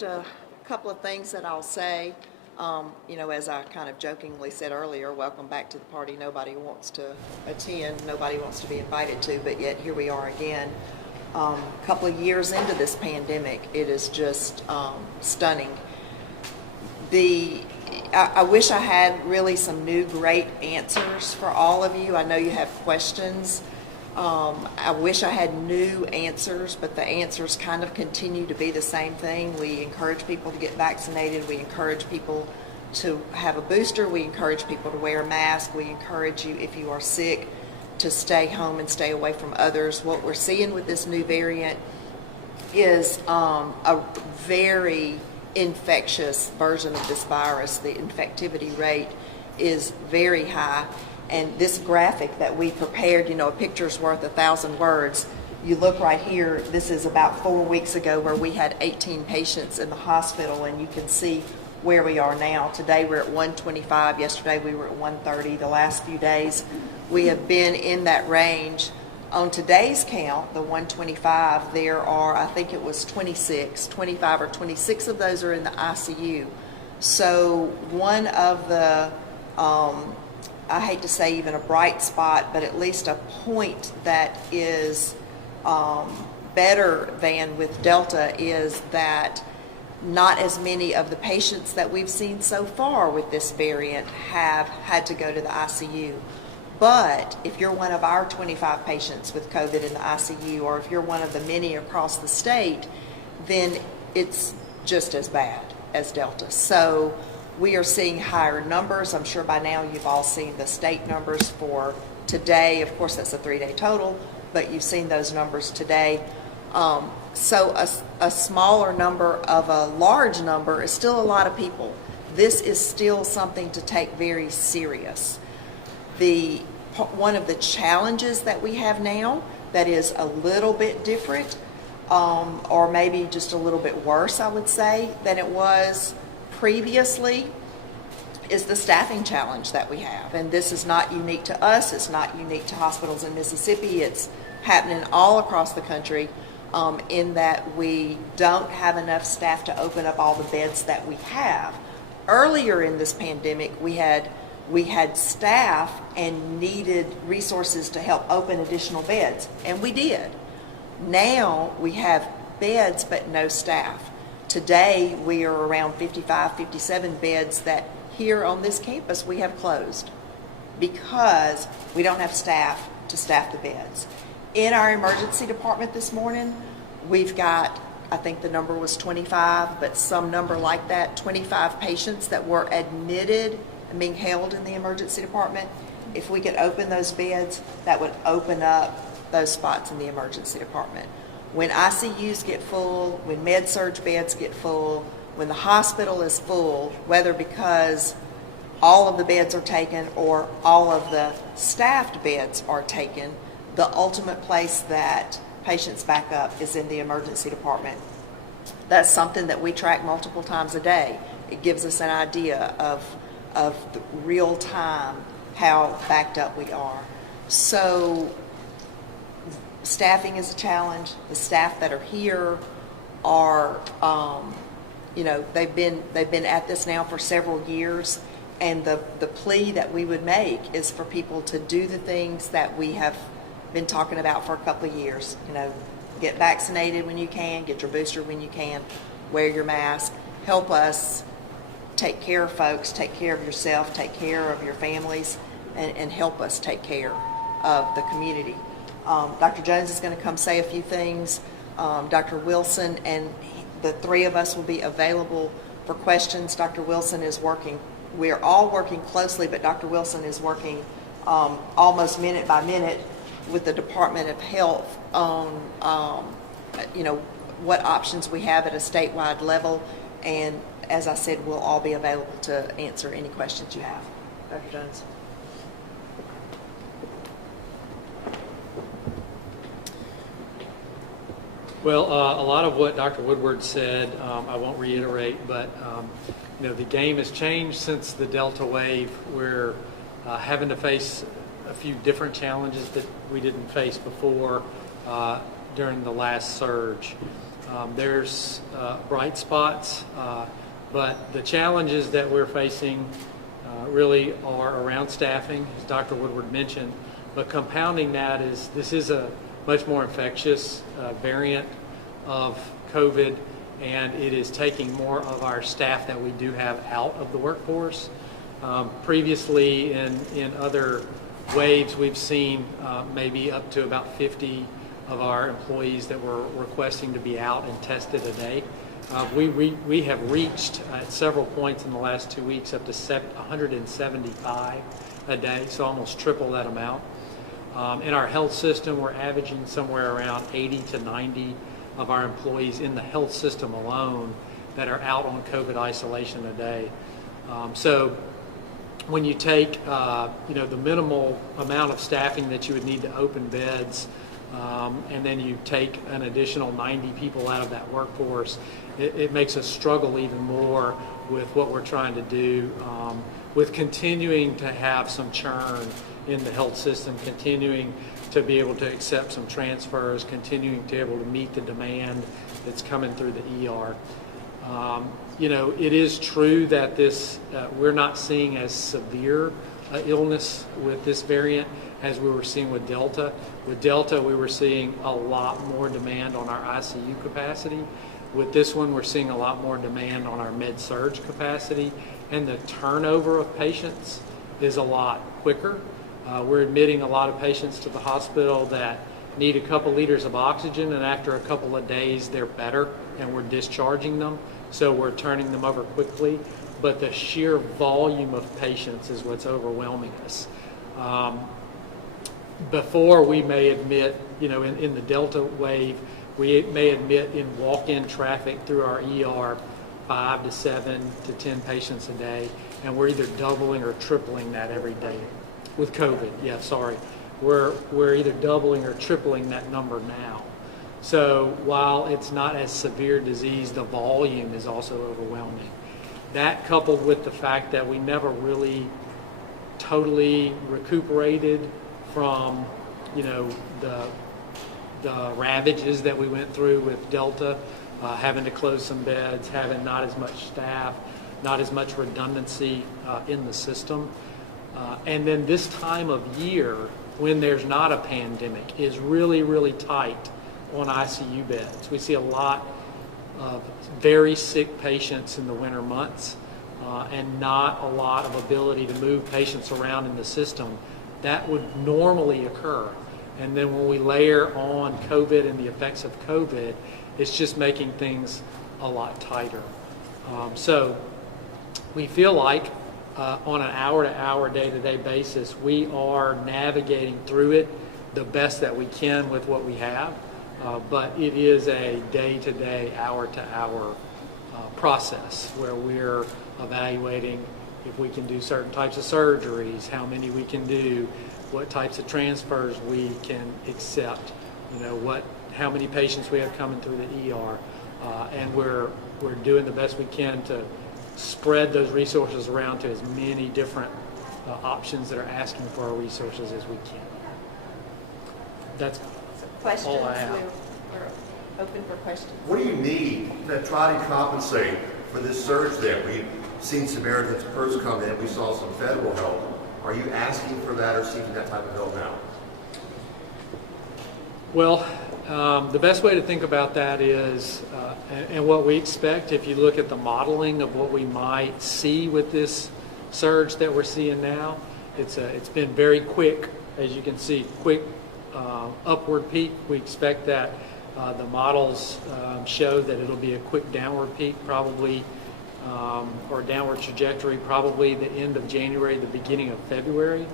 just a couple of things that I'll say. As I kind of jokingly said earlier, welcome back to the party nobody wants to attend, nobody wants to be invited to, but yet here we are again. A couple of years into this pandemic, it is just stunning. I wish I had really some new great answers for all of you. I know you have questions. I wish I had new answers, but the answers kind of continue to be the same thing. We encourage people to get vaccinated. We encourage people to have a booster. We encourage people to wear a mask. We encourage you, if you are sick, to stay home and stay away from others. What we're seeing with this new variant is a very infectious version of this virus. The infectivity rate is very high. And this graphic that we prepared, a picture's worth 1,000 words. You look right here, this is about 4 weeks ago where we had 18 patients in the hospital, and you can see where we are now. Today we're at 125. Yesterday we were at 130. The last few days we have been in that range. On today's count, the 125, there are, I think it was 25 or 26 of those are in the ICU. So one of the, I hate to say even a bright spot, but at least a point that is better than with Delta is that not as many of the patients that we've seen so far with this variant have had to go to the ICU. But if you're one of our 25 patients with COVID in the ICU, or if you're one of the many across the state, then it's just as bad as Delta. So we are seeing higher numbers. I'm sure by now you've all seen the state numbers for today. Of course, that's a 3-day total, but you've seen those numbers today. So a smaller number of a large number is still a lot of people. This is still something to take very serious. One of the challenges that we have now that is a little bit different, or maybe just a little bit worse, I would say, than it was previously, is the staffing challenge that we have. And this is not unique to us. It's not unique to hospitals in Mississippi. It's happening all across the country, in that we don't have enough staff to open up all the beds that we have. Earlier in this pandemic, we had staff and needed resources to help open additional beds, and we did. Now we have beds but no staff. Today we are around 55, 57 beds that here on this campus we have closed because we don't have staff to staff the beds. In our emergency department this morning, we've got, I think the number was 25, but some number like that, 25 patients that were admitted and being held in the emergency department. If we could open those beds, that would open up those spots in the emergency department. When ICUs get full, when med-surg beds get full, when the hospital is full, whether because all of the beds are taken or all of the staffed beds are taken, the ultimate place that patients back up is in the emergency department. That's something that we track multiple times a day. It gives us an idea of the real time how backed up we are. So staffing is a challenge. The staff that are here are, they've been at this now for several years, and the plea that we would make is for people to do the things that we have been talking about for a couple of years. Get vaccinated when you can, get your booster when you can, wear your mask, help us take care of folks, take care of yourself, take care of your families, and help us take care of the community. Dr. Jones is going to come say a few things. Dr. Wilson, and the three of us will be available for questions. Dr. Wilson is working. We're all working closely, but Dr. Wilson is working almost minute by minute with the Department of Health on, what options we have at a statewide level. And as I said, we'll all be available to answer any questions you have. Dr. Jones. Well, a lot of what Dr. Woodward said, I won't reiterate, but the game has changed since the Delta wave. We're having to face a few different challenges that we didn't face before during the last surge. There's bright spots, but the challenges that we're facing really are around staffing, as Dr. Woodward mentioned. But compounding that is this is a much more infectious variant of COVID, and it is taking more of our staff that we do have out of the workforce. Previously, in other waves, we've seen maybe up to about 50 of our employees that were requesting to be out and tested a day. We have reached at several points in the last 2 weeks up to 175 a day, so almost triple that amount. In our health system, we're averaging somewhere around 80 to 90 of our employees in the health system alone that are out on COVID isolation a day. So when you take the minimal amount of staffing that you would need to open beds, and then you take an additional 90 people out of that workforce, it makes us struggle even more with what we're trying to do, with continuing to have some churn in the health system, continuing to be able to accept some transfers, continuing to be able to meet the demand that's coming through the ER. It is true that we're not seeing as severe illness with this variant as we were seeing with Delta. With Delta, we were seeing a lot more demand on our ICU capacity. With this one, we're seeing a lot more demand on our med-surg capacity, and the turnover of patients is a lot quicker. We're admitting a lot of patients to the hospital that need a couple liters of oxygen, and after a couple of days, they're better, and we're discharging them. So we're turning them over quickly, but the sheer volume of patients is what's overwhelming us. Before we may admit, in the Delta wave, we may admit in walk-in traffic through our ER 5 to 7 to 10 patients a day, and we're either doubling or tripling that every day. With COVID, we're either doubling or tripling that number now. So while it's not as severe disease, the volume is also overwhelming. That coupled with the fact that we never really totally recuperated from, the ravages that we went through with Delta, having to close some beds, having not as much staff, not as much redundancy in the system. And then this time of year, when there's not a pandemic, is really, really tight on ICU beds. We see a lot of very sick patients in the winter months, and not a lot of ability to move patients around in the system that would normally occur. And then when we layer on COVID and the effects of COVID, it's just making things a lot tighter. So we feel like on an hour-to-hour, day-to-day basis, we are navigating through it the best that we can with what we have. But it is a day-to-day, hour-to-hour process where we're evaluating if we can do certain types of surgeries, how many we can do, what types of transfers we can accept, how many patients we have coming through the ER, and we're doing the best we can to spread those resources around to as many different options that are asking for our resources as we can. That's Questions? all I have. We're open for questions. What do you need to try to compensate for this surge there? We've seen Samaritan's Purse come in. We saw some federal help. Are you asking for that or seeking that type of help now? Well, the best way to think about that is, and what we expect, if you look at the modeling of what we might see with this surge that we're seeing now, it's been very quick, as you can see, quick upward peak. We expect that the models show that it'll be a quick downward peak, probably, or downward trajectory, probably the end of January, the beginning of February.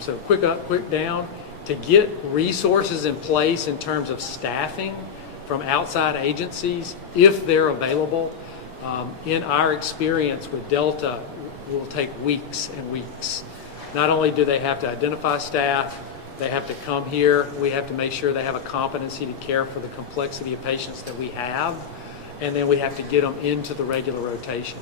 So quick up, quick down. To get resources in place in terms of staffing from outside agencies, if they're available, in our experience with Delta, will take weeks and weeks. Not only do they have to identify staff, they have to come here. We have to make sure they have a competency to care for the complexity of patients that we have, and then we have to get them into the regular rotation.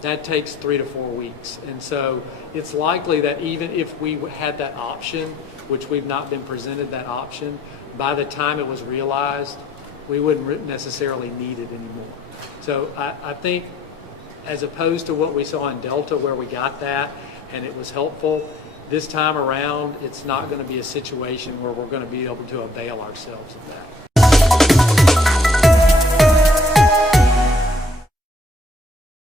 That takes 3 to 4 weeks. And so it's likely that even if we had that option, which we've not been presented that option, by the time it was realized, we wouldn't necessarily need it anymore. So I think as opposed to what we saw in Delta where we got that and it was helpful, this time around, it's not going to be a situation where we're going to be able to avail ourselves of that.